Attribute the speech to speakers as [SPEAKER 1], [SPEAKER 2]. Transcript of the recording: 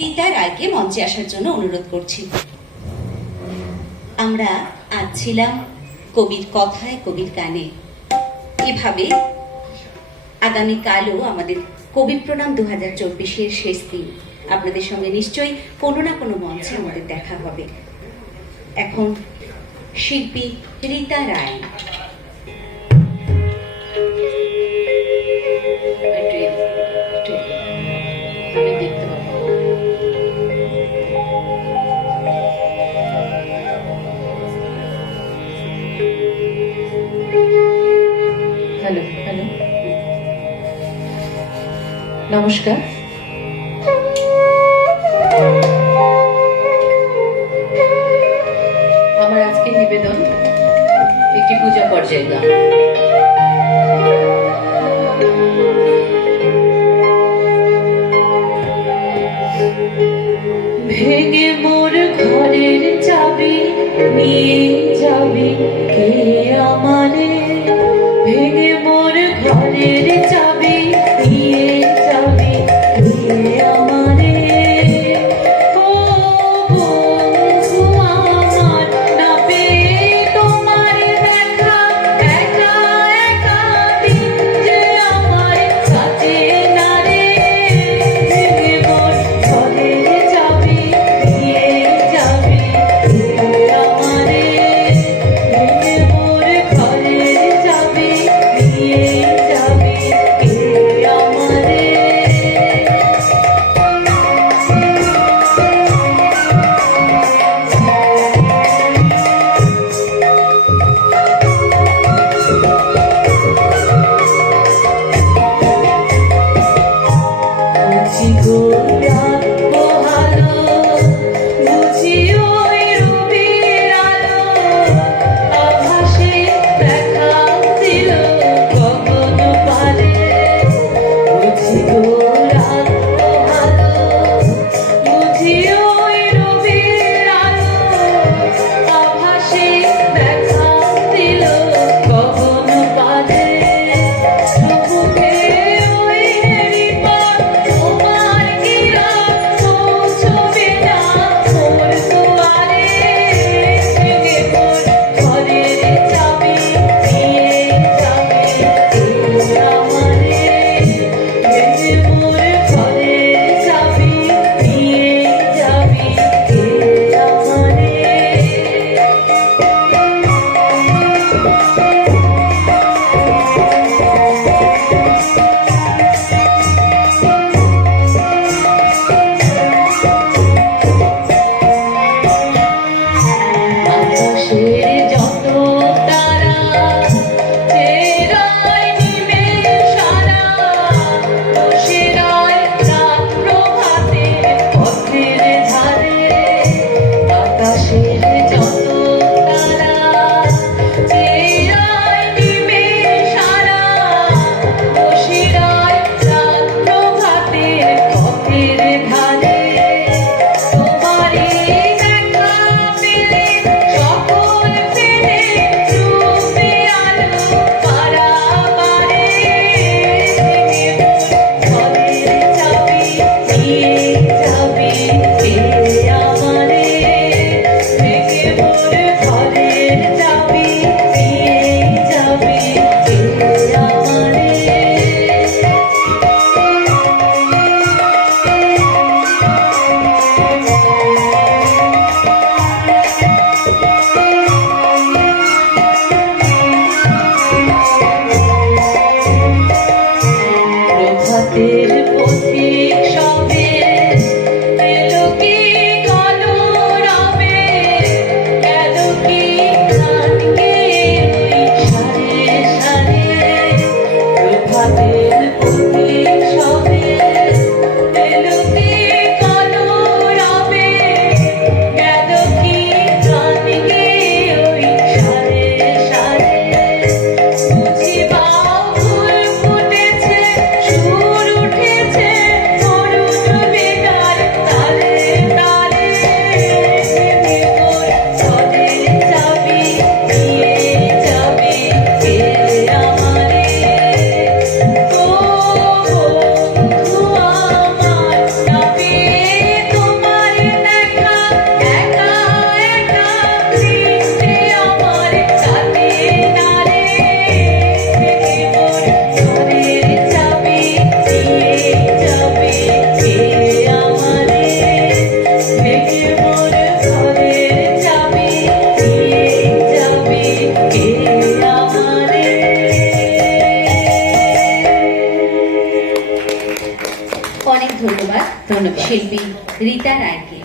[SPEAKER 1] পিতা আগে মঞ্চে আসার জন্য অনুরোধ করছি। আমরা আজ ছিলাম কবির কথায় কবির গানে এভাবে আগামীকালও আমাদের কবি প্রণাম দু হাজার চব্বিশের শেষ দিন। আপনাদের সঙ্গে নিশ্চয়ই কোনো না কোনো মঞ্চে আমাদের দেখা হবে। এখন শিল্পী রীতা রায়। দেখতে
[SPEAKER 2] হ্যালো হ্যালো। নমস্কার। আমার আজকে নিবেদন একটি পূজা পর্যায়ে গান। ভেঙে মোর ঘরের চাবি, নিয়ে যাবে কে আমারে? ভেঙে ঘরের চাবি।
[SPEAKER 1] শিল্পী রীতা রায়কে।